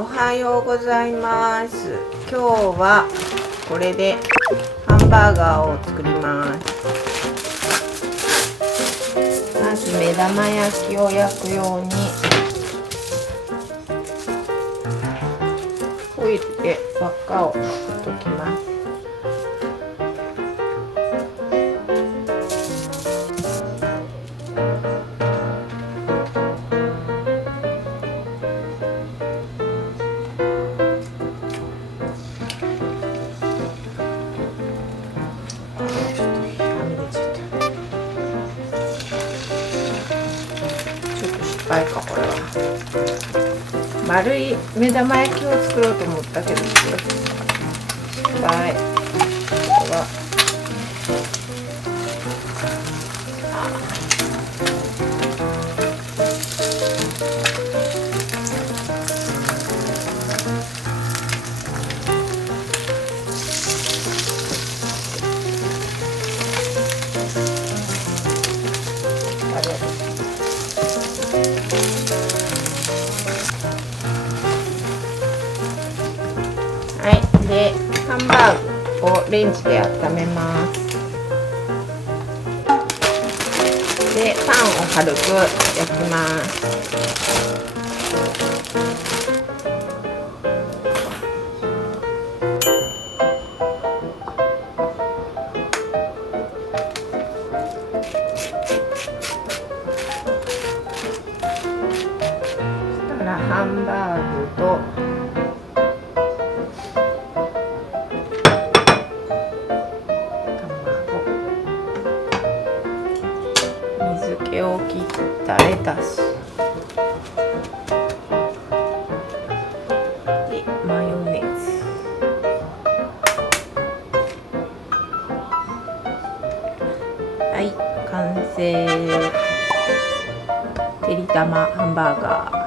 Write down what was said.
おはようございます。今日はこれでハンバーガーを作ります。まず目玉焼きを焼くようにホイルで輪っかを作っておきます。失敗かこれは。丸い目玉焼きを作ろうと思ったけど失敗。これはで、ハンバーグをレンジで温めます。で、パンを軽く焼きます。そしたらハンバーグと水気を切ったレタスでマヨネーズ、はい、完成。てりたまハンバーガー。